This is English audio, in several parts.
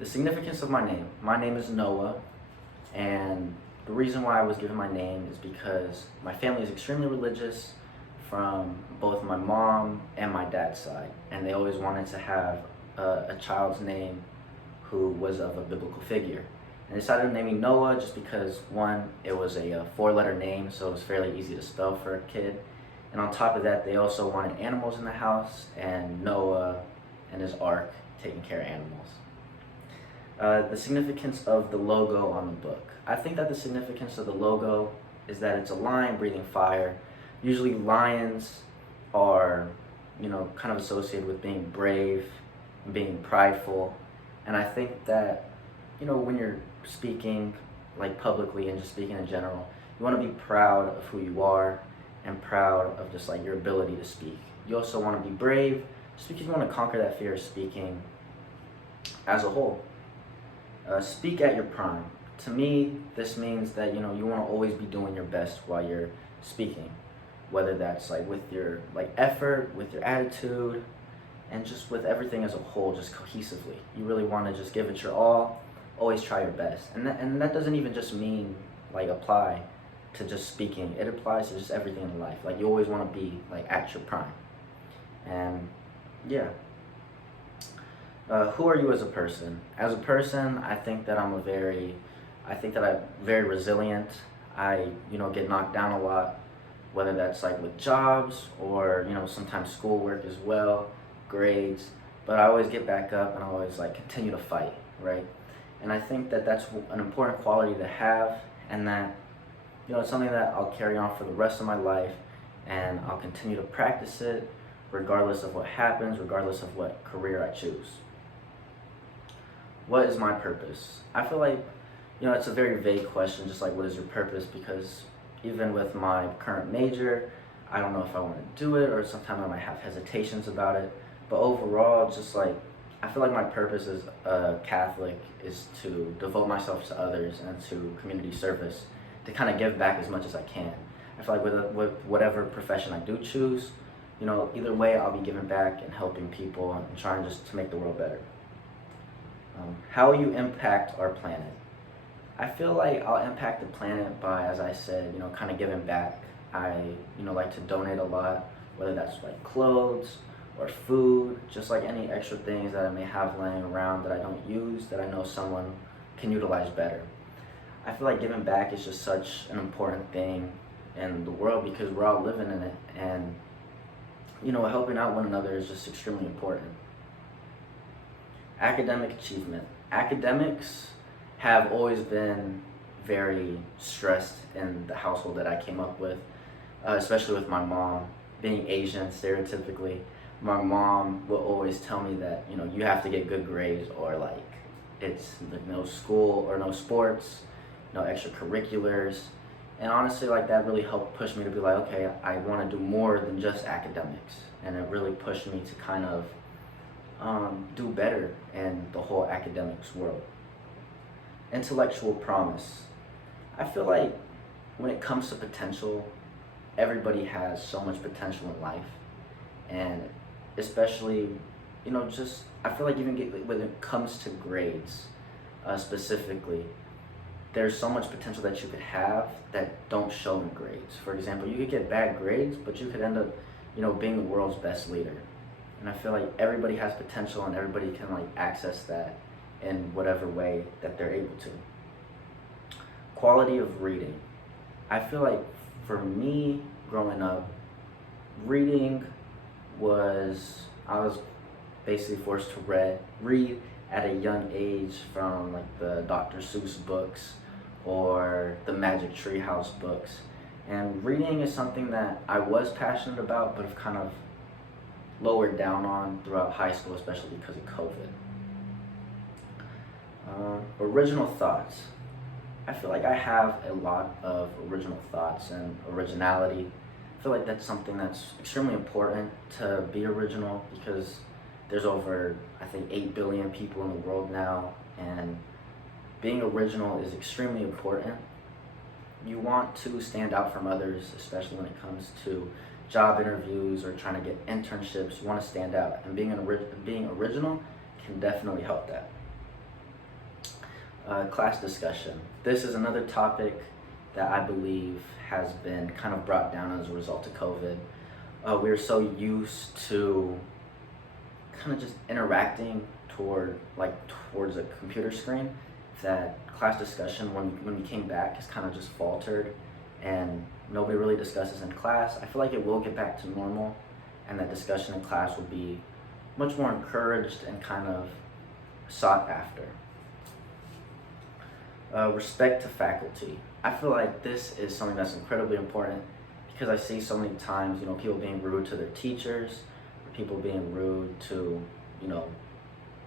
The significance of my name. My name is Noah, and the reason why I was given my name is because my family is extremely religious from both my mom and my dad's side, and they always wanted to have a child's name who was of a biblical figure. And they decided to name me Noah just because, one, it was a four-letter name, so it was fairly easy to spell for a kid. And on top of that, they also wanted animals in the house, and Noah and his ark taking care of animals. The significance of the logo on the book. I think that the significance of the logo is that it's a lion breathing fire. Usually lions are, kind of associated with being brave and being prideful. And I think that, when you're speaking like publicly and just speaking in general, you want to be proud of who you are and proud of just like your ability to speak. You also want to be brave just because you want to conquer that fear of speaking as a whole. Speak at your prime. To me, this means that you want to always be doing your best while you're speaking, whether that's like with your effort, with your attitude, and just with everything as a whole, just cohesively. You really want to just give it your all. Always try your best, and that doesn't even just mean apply to just speaking. It applies to just everything in life. Like you always want to be at your prime, and yeah. Who are you as a person? As a person, I think that I'm very resilient. I, get knocked down a lot, whether that's with jobs or, sometimes schoolwork as well, grades. But I always get back up and I always continue to fight, right? And I think that that's an important quality to have, and that, it's something that I'll carry on for the rest of my life, and I'll continue to practice it regardless of what happens, regardless of what career I choose. What is my purpose? I feel like, it's a very vague question, just what is your purpose? Because even with my current major, I don't know if I want to do it, or sometimes I might have hesitations about it. But overall, just I feel like my purpose as a Catholic is to devote myself to others and to community service, to kind of give back as much as I can. I feel like with whatever profession I do choose, either way I'll be giving back and helping people and trying just to make the world better. How will you impact our planet? I feel like I'll impact the planet by, as I said, kind of giving back. I, like to donate a lot, whether that's clothes or food, just any extra things that I may have laying around that I don't use, that I know someone can utilize better. I feel like giving back is just such an important thing in the world because we're all living in it, and, helping out one another is just extremely important. Academic achievement. Academics have always been very stressed in the household that I came up with, especially with my mom. Being Asian, stereotypically, my mom will always tell me that, you have to get good grades, or it's no school or no sports, no extracurriculars. And honestly, that really helped push me to be okay, I want to do more than just academics. And it really pushed me to kind of do better in the whole academics world. Intellectual promise. I feel like when it comes to potential, everybody has so much potential in life, and especially, I feel like even when it comes to grades, specifically, there's so much potential that you could have that don't show in grades. For example, you could get bad grades, but you could end up, being the world's best leader. And I feel like everybody has potential, and everybody can access that in whatever way that they're able to. Quality of reading. I feel like for me, growing up, reading I was basically forced to read at a young age, from the Dr. Seuss books or the Magic Tree House books. And reading is something that I was passionate about, but have kind of lowered down on throughout high school, especially because of COVID. Original thoughts. I feel like I have a lot of original thoughts and originality. I feel like that's something that's extremely important, to be original, because there's over, I think, 8 billion people in the world now, and being original is extremely important. You want to stand out from others, especially when it comes to job interviews or trying to get internships. You want to stand out, and being original can definitely help that. Class discussion. This is another topic that I believe has been kind of brought down as a result of COVID. We're so used to kind of just interacting towards a computer screen that class discussion when we came back has kind of just faltered, and nobody really discusses in class. I feel like it will get back to normal, and that discussion in class will be much more encouraged and kind of sought after. Respect to faculty. I feel like this is something that's incredibly important because I see so many times, people being rude to their teachers, or people being rude to,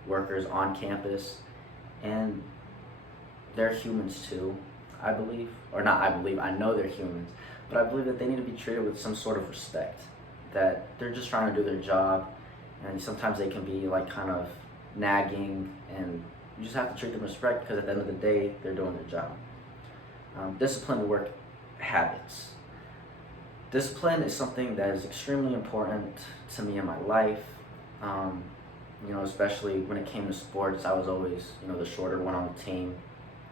workers on campus, and they're humans too, I believe, or not I believe, I know they're humans, but I believe that they need to be treated with some sort of respect, that they're just trying to do their job, and sometimes they can be kind of nagging, and you just have to treat them with respect because at the end of the day, they're doing their job. Disciplined work habits. Discipline is something that is extremely important to me in my life. Especially when it came to sports, I was always, the shorter one on the team.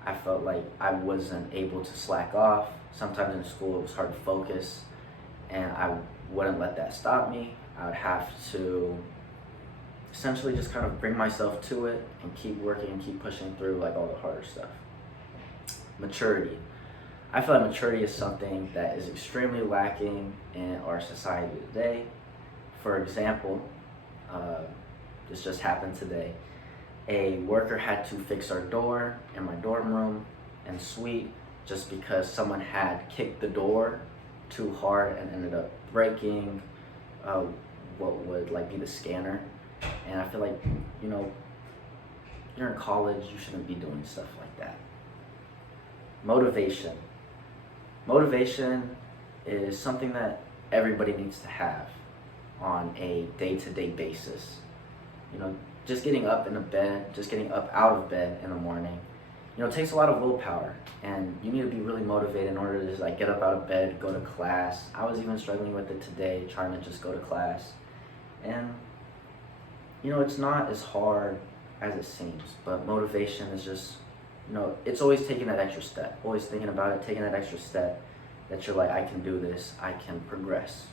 I felt like I wasn't able to slack off. Sometimes in school it was hard to focus, and I wouldn't let that stop me. I would have to essentially just kind of bring myself to it and keep working and keep pushing through all the harder stuff. Maturity. I feel like maturity is something that is extremely lacking in our society today. For example, this just happened today. A worker had to fix our door in my dorm room and suite just because someone had kicked the door too hard and ended up breaking what would be the scanner. And I feel like, you're in college, you shouldn't be doing stuff like that. Motivation. Motivation is something that everybody needs to have on a day-to-day basis. Just getting up out of bed in the morning, it takes a lot of willpower, and you need to be really motivated in order to just get up out of bed, go to class. I was even struggling with it today, trying to just go to class. And it's not as hard as it seems, but motivation is just, it's always taking that extra step, always thinking about it, taking that extra step that you're I can do this, I can progress.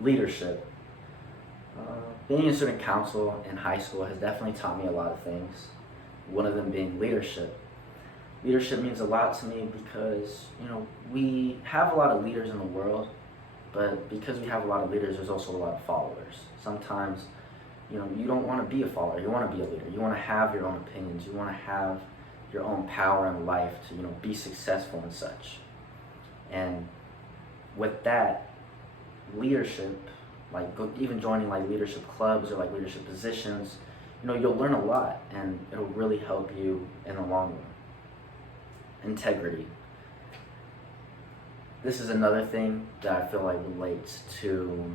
Leadership. Being in student council in high school has definitely taught me a lot of things, one of them being leadership. Leadership means a lot to me because, we have a lot of leaders in the world, but because we have a lot of leaders, there's also a lot of followers. Sometimes you don't want to be a follower, you want to be a leader. You want to have your own opinions, you want to have your own power in life to, be successful and such. And with that, leadership, even joining leadership clubs or leadership positions, you'll learn a lot and it'll really help you in the long run. Integrity. This is another thing that I feel relates to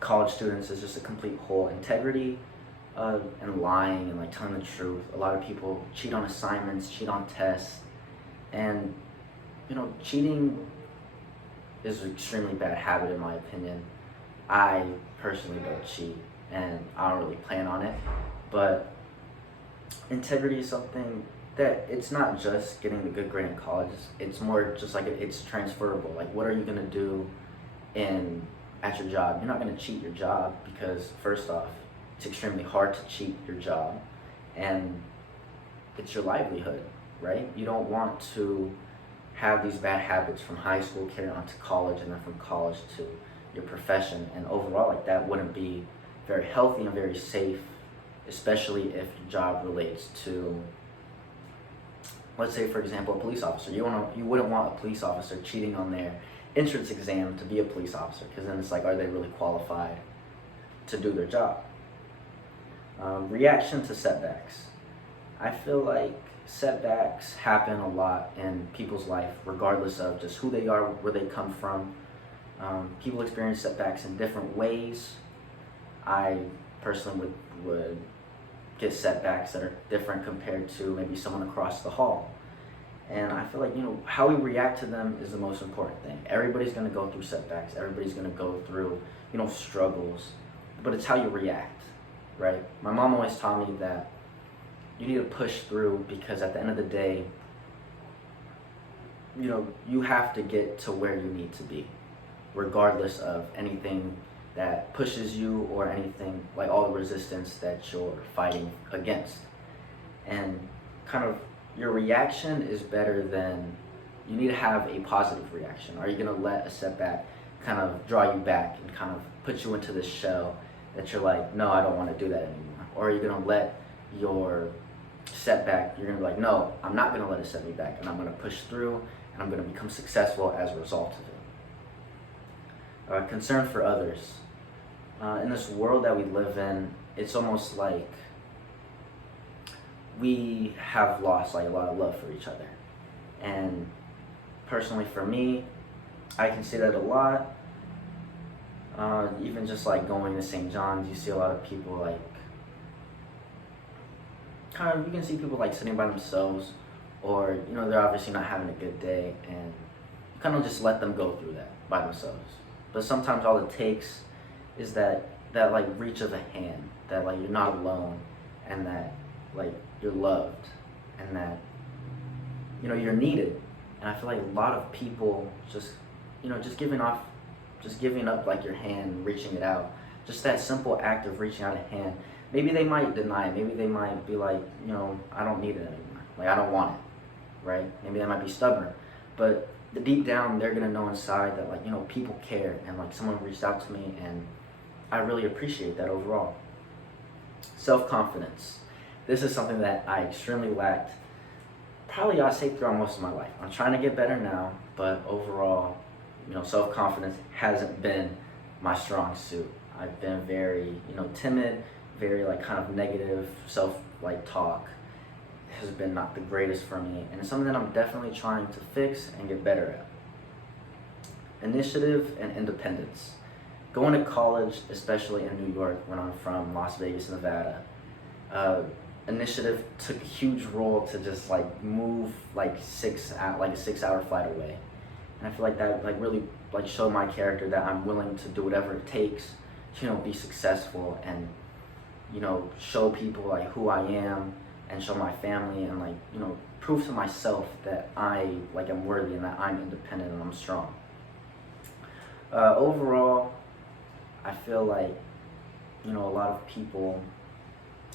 college students as just a complete whole. Integrity and lying and telling the truth. A lot of people cheat on assignments, cheat on tests, and cheating is an extremely bad habit in my opinion. I personally don't cheat, and I don't really plan on it, but integrity is something that it's not just getting the good grade in college, it's more just it's transferable. What are you going to do at your job? You're not going to cheat your job because first off, it's extremely hard to cheat your job, and it's your livelihood, right? You don't want to have these bad habits from high school carry on to college, and then from college to your profession, and overall that wouldn't be very healthy and very safe, especially if your job relates to, let's say for example, a police officer. You wouldn't want a police officer cheating on their entrance exam to be a police officer, because then it's are they really qualified to do their job? Reaction to setbacks. I feel like setbacks happen a lot in people's life, regardless of just who they are, where they come from. People experience setbacks in different ways. I personally would get setbacks that are different compared to maybe someone across the hall. And I feel how we react to them is the most important thing. Everybody's going to go through setbacks. Everybody's going to go through, struggles. But it's how you react, right? My mom always taught me that you need to push through, because at the end of the day, you have to get to where you need to be, regardless of anything that pushes you or anything, like all the resistance that you're fighting against. And kind of your reaction is better than, you need to have a positive reaction. Are you going to let a setback kind of draw you back and kind of put you into this shell that you're like, no, I don't want to do that anymore? Or are you going to let your setback, you're going to be like, no, I'm not going to let it set me back, and I'm going to push through, and I'm going to become successful as a result of it. Concern for others. In this world that we live in, it's almost like we have lost like a lot of love for each other. And personally for me, I can see that a lot. Even just like going to St. John's, you see a lot of people like, you can see people like sitting by themselves, or they're obviously not having a good day, and you kind of just let them go through that by themselves. But sometimes all it takes is that like reach of a hand, that like you're not alone, and that like you're loved, and that you're needed. And I feel like a lot of people just giving up like your hand, reaching it out, just that simple act of reaching out a hand. Maybe they might deny it. Maybe they might be like, I don't need it anymore. Like, I don't want it, right? Maybe they might be stubborn. But deep down, they're going to know inside that, like, people care. And, like, someone reached out to me, and I really appreciate that overall. Self-confidence. This is something that I extremely lacked, probably I'd say throughout most of my life. I'm trying to get better now, but overall, self-confidence hasn't been my strong suit. I've been very, timid, very like kind of negative talk has been not the greatest for me, and it's something that I'm definitely trying to fix and get better at. Initiative and independence. Going to college, especially in New York when I'm from Las Vegas, Nevada, initiative took a huge role to just like move like a 6-hour flight away. And I feel like that like really like showed my character, that I'm willing to do whatever it takes to be successful, and show people like who I am, and show my family, and like prove to myself that I like am worthy, and that I'm independent and I'm strong. Overall, I feel like a lot of people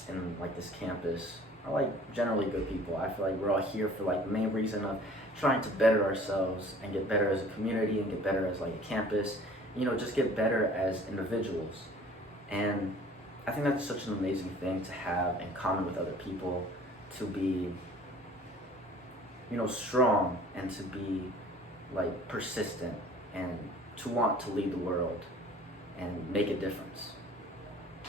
in like this campus are like generally good people. I feel like we're all here for like the main reason of trying to better ourselves and get better as a community, and get better as like a campus, just get better as individuals. And I think that's such an amazing thing to have in common with other people, to be strong, and to be like persistent, and to want to lead the world and make a difference.